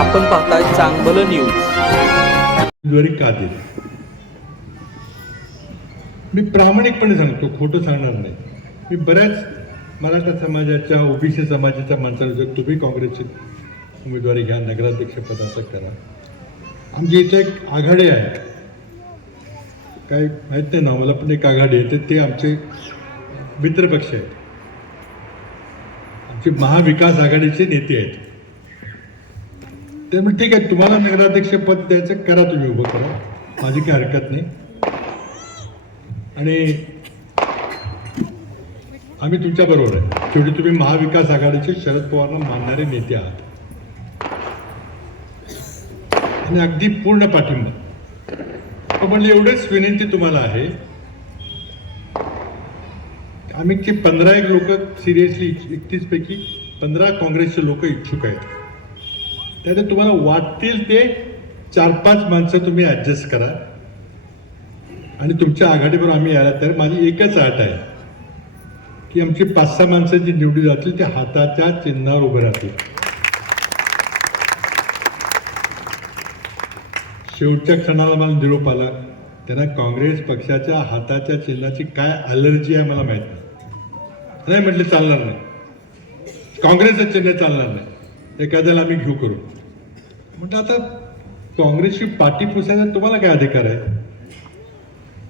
आपण पाहताय चांगलं न्यूज. उमेदवारी का दिली मी प्रामाणिकपणे सांगतो खोटं सांगणार नाही. मी बऱ्याच मराठा समाजाच्या ओबीसी समाजाच्या माणसाला जर तुम्ही काँग्रेसची उमेदवारी घ्या नगराध्यक्ष पदाचं करा. आमची इथे एक आघाडी आहे. काय माहीत नाही ना मला पण एक आघाडी आहे तर ते आमचे मित्रपक्ष आहेत. आमचे महाविकास आघाडीचे नेते आहेत. ते मग ठीक आहे तुम्हाला नगराध्यक्ष पद द्यायचं करा तुम्ही उभं करा. माझी काही हरकत नाही. आणि आम्ही तुमच्या बरोबर आहे. शेवटी तुम्ही महाविकास आघाडीचे शरद पवारला मानणारे नेते आहात. आणि अगदी पूर्ण पाठिंबा. म्हणजे एवढेच विनंती तुम्हाला आहे. आम्ही ते पंधरा एक लोक सिरियसली एकतीस पैकी पंधरा काँग्रेसचे लोक इच्छुक आहेत. त्यात तुम्हाला वाटतील ते चार पाच माणसं तुम्ही ॲडजस्ट करा. आणि तुमच्या आघाडीवर आम्ही यायला तर माझी एकच अट आहे की आमची पाच सहा माणसं जी निवडी जातील ते हाताच्या चिन्हावर उभे राहतील. शेवटच्या क्षणाला मला निरोप आला. त्यांना काँग्रेस पक्षाच्या हाताच्या चिन्हाची काय अलर्जी आहे मला माहीत नाही. नाही म्हटलं चालणार नाही. काँग्रेसचं चिन्ह चालणार नाही. एखाद्याला आम्ही घेऊ करू. म्हटलं आता काँग्रेसची पाठी पुसायचा तुम्हाला काय अधिकार आहे?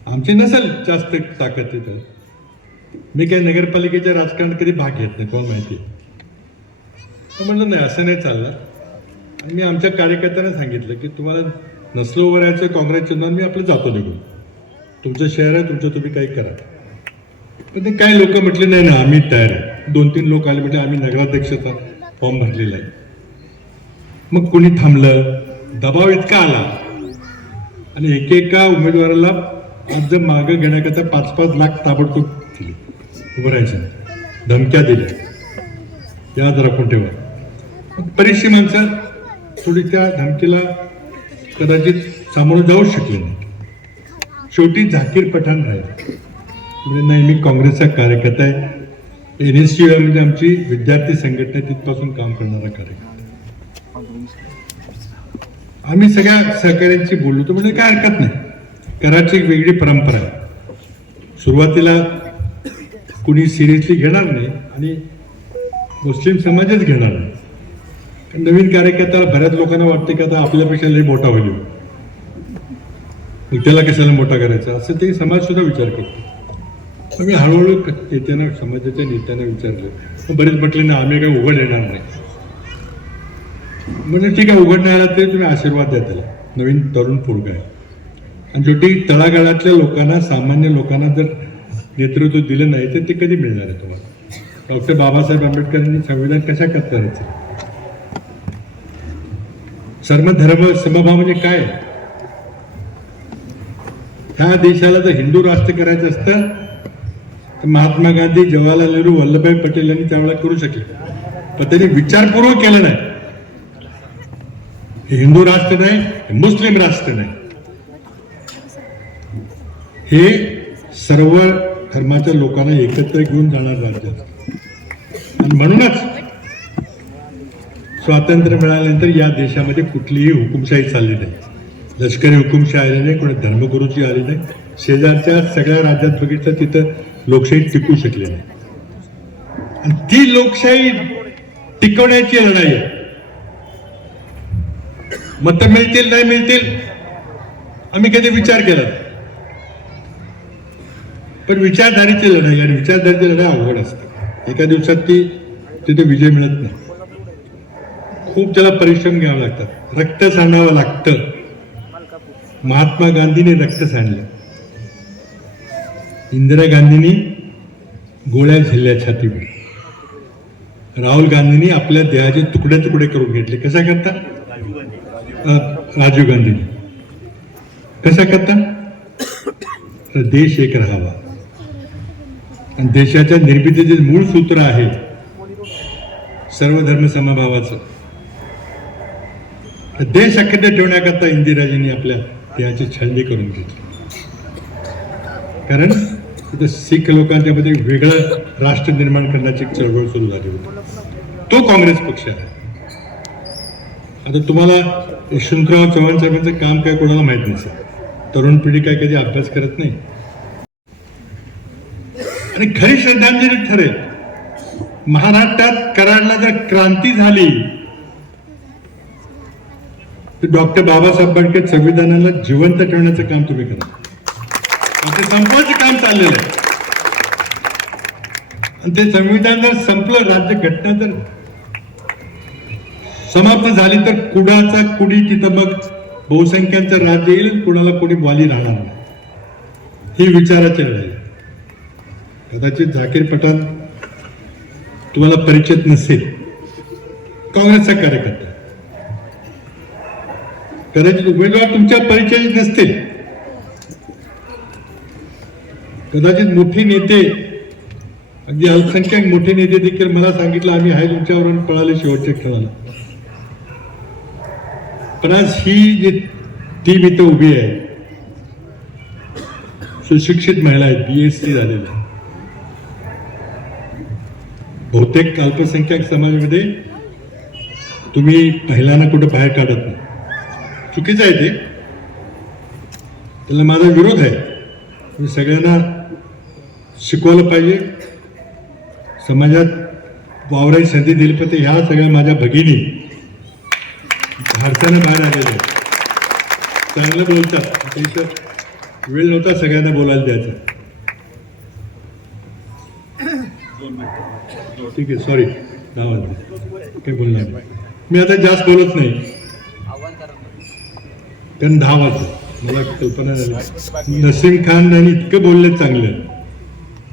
आमची नसेल जास्त ताकद तिथं. मी काही नगरपालिकेच्या राजकारण कधी भाग घेत नाही कोण माहिती? तर म्हटलं नाही असं नाही चाललं आणि मी आमच्या कार्यकर्त्यांना सांगितलं की तुम्हाला नसलो उभं राहायचं काँग्रेस चिन्हावर मी आपलं जातो निघून. तुमचं शहर आहे तुमचं तुम्ही काही करा. पण ते काही लोक म्हटले नाही ना आम्ही तयार आहे. दोन तीन लोक आले म्हटले आम्ही नगराध्यक्षाचा फॉर्म भरलेला आहे. मग कोणी थांबलं? दबाव इतका आला. आणि एकेका उमेदवाराला अर्ज मागं घेण्याकरता पाच पाच लाख ताबडतोब दिले. उभं राहायचं. धमक्या दिल्या. याद राखून ठेवा. मग बरीचशी माणसं थोडी त्या धमकीला कदाचित सामोरं जाऊ शकले नाही. शेवटी झाकीर पठाण राहील. म्हणजे नाही मी काँग्रेसचा कार्यकर्ता आहे. एन एस सी म्हणजे आमची विद्यार्थी संघटना आहे, तिथपासून काम करणारा कार्यकर्ता आम्ही सगळ्या सहकार्यांशी बोललो तर म्हणजे काय हरकत नाही. कराची एक वेगळी परंपरा आहे. सुरुवातीला कुणी सिरियसली घेणार नाही आणि मुस्लिम समाजच घेणार नाही. कारण नवीन कार्यकर्त्याला बऱ्याच लोकांना वाटते की आता आपल्यापेक्षा लई मोठा होईल. त्याला कशाला मोठा करायचा? असं ते समाज सुद्धा विचार करतो. आम्ही हळूहळू नेत्यांना समाजाच्या नेत्यांना विचारलं. बरेच म्हटले ना आम्ही काही उघड येणार नाही. म्हणजे ठीक आहे उघड नाही तरी तुम्ही आशीर्वाद द्या त्याला. नवीन तरुण पोरगा आहे. आणि शेवटी तळागाळातल्या लोकांना सामान्य लोकांना जर नेतृत्व दिलं नाही तर ते कधी मिळणार आहे तुम्हाला? डॉक्टर बाबासाहेब आंबेडकरांनी संविधान कशा करायचं? सर्वधर्म समभाव म्हणजे काय? ह्या देशाला जर हिंदू राष्ट्र करायचं असतं तर महात्मा गांधी जवाहरलाल नेहरू वल्लभभाई पटेल यांनी त्यावेळेला करू शकले. पण त्यांनी विचारपूर्वक केलं नाही. हे हिंदू राष्ट्र नाही हे मुस्लिम राष्ट्र नाही. हे सर्व धर्माच्या लोकांना एकत्र घेऊन जाणार राज्य आणि म्हणूनच स्वातंत्र्य मिळाल्यानंतर या देशामध्ये कुठलीही हुकुमशाही चालली नाही. लष्करी हुकुमशाही आली नाही कोणी धर्मगुरूची आली नाही. शेजारच्या सगळ्या राज्यात बघितलं तिथं लोकशाही टिकू शकली नाही. आणि ती लोकशाही टिकवण्याची लढाई आहे. मत मिळतील नाही मिळतील? आम्ही कधी विचार केला पण विचारधारेची लढाई आणि विचारधारेची लढाई अवघड असते. एका दिवसात ती तिथे विजय मिळत नाही. खूप त्याला परिश्रम घ्यावे लागतात. रक्त सांडावं लागतं. महात्मा गांधीने रक्त सांडलं. इंदिरा गांधींनी गोळ्या झेलल्या छातीवर राहुल गांधींनी आपल्या देहाचे तुकडे तुकडे करून घेतले. कसा करता? राजीव गांधी कशा करता देश एक राहावा. आणि देशाच्या निर्मितीचे मूळ सूत्र आहे सर्व धर्म समभावाचं देश अखंड ठेवण्याकरता इंदिराजींनी आपल्या देहाची छळणी करून घेतली. कारण तिथं शीख लोकांच्या मध्ये वेगळं राष्ट्र निर्माण करण्याची चळवळ सुरू झाली होती. तो काँग्रेस पक्ष आहे. आता तुम्हाला यशवंतराव चव्हाण साहेबांचं काम काय कोणाला माहीत नसेल तरुण पिढी काय कधी अभ्यास करत नाही? आणि खरी श्रद्धांजली ठरेल. महाराष्ट्रात कराडला जर क्रांती झाली तर डॉक्टर बाबासाहेब आंबेडकर संविधानाला जिवंत ठेवण्याचं काम तुम्ही करा. ते संपवायचं काम चाललेलं आहे. आणि ते संविधान जर संपलं राज्य घटना जर समाप्त झाली तर कुडाचा कुडी तिथं मग बहुसंख्यांचं राज्य येईल कुणाला कोणी वाली राहणार नाही. ही विचाराची लढाई. कदाचित झाकीर पठाण तुम्हाला परिचित नसेल. काँग्रेसचा कार्यकर्ता. कदाचित उमेदवार तुमच्या परिचयात नसतील. कदाचित मोठी नेते अगदी अल्पसंख्याक मोठे नेते देखील मला सांगितलं आम्ही हाय तुमच्यावरून पळाले शेवटच्या खेळाला पण आज ही जी टीम इथं उभी आहे सुशिक्षित महिला आहेत बी एस सी झालेल्या बहुतेक अल्पसंख्याक समाजामध्ये तुम्ही महिलांना कुठं बाहेर काढत नाही. चुकीचं आहे ते. त्याला माझा विरोध आहे. मी सगळ्यांना शिकवलं पाहिजे. समाजात वावराची संधी दिली पाहिजे ह्या सगळ्या माझ्या भगिनी भारतानं बाहेर आहेत चांगलं बोलतात इथं वेळ नव्हता सगळ्यांना बोलायला द्यायचा. ठीक आहे सॉरी वाजले. काही बोलणार मी आता जास्त बोलत नाही. कारण दहा वाजले. मला कल्पना झाली. नसीम खान यांनी इतकं बोलले चांगलं.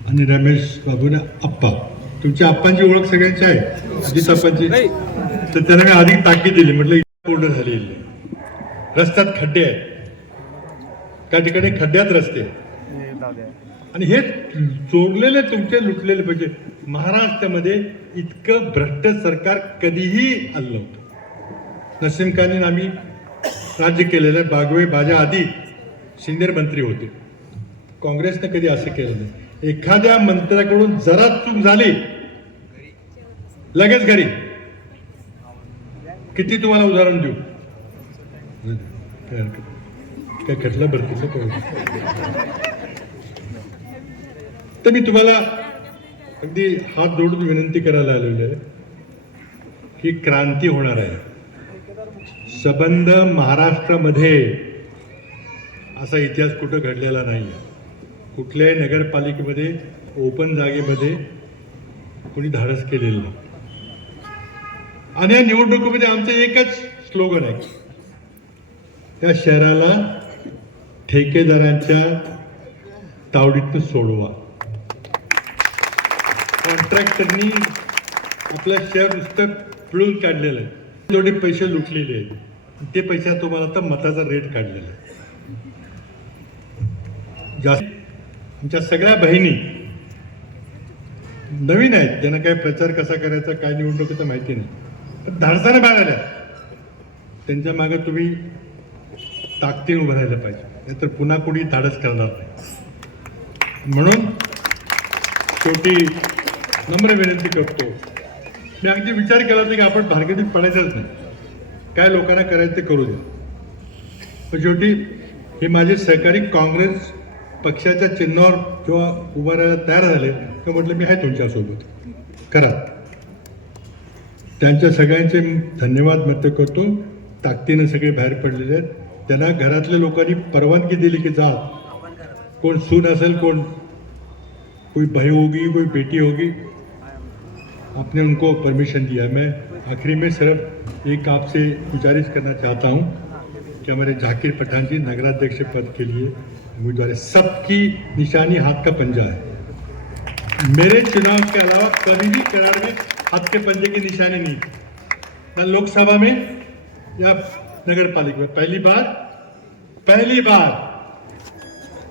आणि रमेश बाबूने आप्पा. तुमच्या आप्पांची ओळख सगळ्यांची आहे. अजित आप्पांची. तर त्यांना मी अधिक ताकीद दिली. म्हटलं पूर्ण झालेली नाही. रस्त्यात खड्डे आहेत. त्या ठिकाणी खड्ड्यात रस्ते. आणि हे चोरलेले तुमचे लुटलेले पाहिजे महाराष्ट्रामध्ये इतकं भ्रष्ट सरकार कधीही आलं नव्हतं. नसीम खानीन आम्ही राज्य केलेलं आहे. बागवे माझ्या आधी सिनियर मंत्री होते. काँग्रेसनं कधी असं केलं नाही. एखाद्या मंत्र्याकडून जरा चूक झाली लगेच घरी. किती तुम्हाला उदाहरण देऊ? काय हरकत बरं काय काय? तर मी तुम्हाला अगदी हात जोडून विनंती करायला आलेलो आहे की क्रांती होणार आहे. सबंध महाराष्ट्रामध्ये असा इतिहास कुठं घडलेला नाही आहे कुठल्याही नगरपालिकेमध्ये ओपन जागेमध्ये कोणी धाडस केलेलं नाही. आणि या निवडणुकीमध्ये आमचं एकच स्लोगन आहे. त्या शहराला ठेकेदारांच्या तावडीतून सोडवा. कॉन्ट्रॅक्टरनी आपलं शहर नुसतं पिळून काढलेलं आहे. जेवढे पैसे लुटलेले आहेत ते पैसा तुम्हाला आता मताचा रेट काढलेला आहे. जास्त आमच्या सगळ्या बहिणी नवीन आहेत ज्यांना काय प्रचार कसा करायचा काय निवडणुकीचं माहिती नाही. धाडसाने बाहेर आल्या. त्यांच्या मागे तुम्ही ताकदीने उभं राहिलं पाहिजे. नाहीतर पुन्हा कोणी धाडस करणार नाही. म्हणून शेवटी नम्र विनंती करतो. मी अगदी विचार केला होता की आपण भार्गवीत पडायचंच नाही. काय लोकांना करायचं ते करू द्या. पण शेवटी हे माझे सहकारी काँग्रेस पक्षाच्या चिन्हावर जेव्हा उभं राहायला तयार झाले तर म्हटलं मी आहे तुमच्यासोबत. करा. त्यांच्या सगळ्यांचे धन्यवाद व्यक्त करतो ताकदीनं सगळे बाहेर पडलेले आहेत. त्यांना घरातल्या लोकांनी परवानगी दिली की जा. कोण सून असेल, कोण कोई भाई होगी, कोई बेटी होगी, आपने उनको परमिशन दिया. मैं आखिरी में सिर्फ़ एक आपसे गुजारिश करना चाहता हूँ कि हमारे झाकिर पठान जी नगराध्यक्ष पद के लिए उम्मीदवार सबकी निशानी हाथ का पंजा है। मेरे चुनाव के अलावा कभी भी करार में हाथ के पंजे की निशानी नहीं। न लोकसभा में या नगर पालिका में। पहली बार पहली बार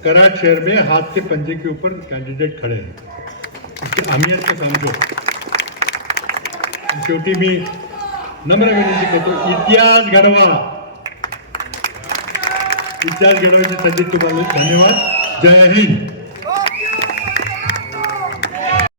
कराड़ शहर में हाथ के पंजे के ऊपर कैंडिडेट खड़े हैं। इसकी अहमियत को समझो। शेवटी मी नम्र विनंती करतो इतिहास घडवा इतिहास घडवायची संधी तुम्हाला धन्यवाद। जय हिंद।